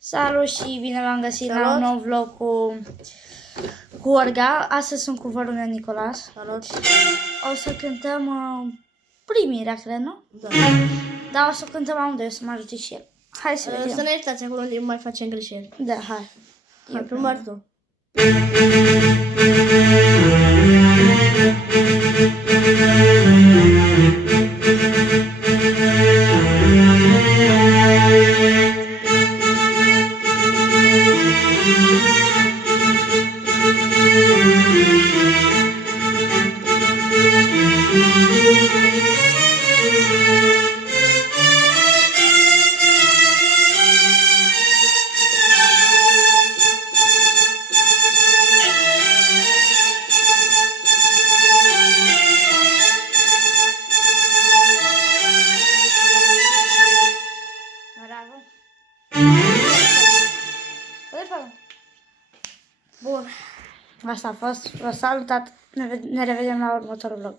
Salut și bine v-am găsit la un nou vlog cu Olga. Astăzi sunt cu vărul meu Nicolas. Salut! O să cântăm primirea, cred, nu? Da. Da, o să cântăm amândoi, o să mă ajute și el. Hai să vedem. Să ne iertați acolo unde mai facem greșeli. Da, hai. Hai, primar tu. Bun. Asta a fost. Vă salutat. Ne revedem la următorul vlog.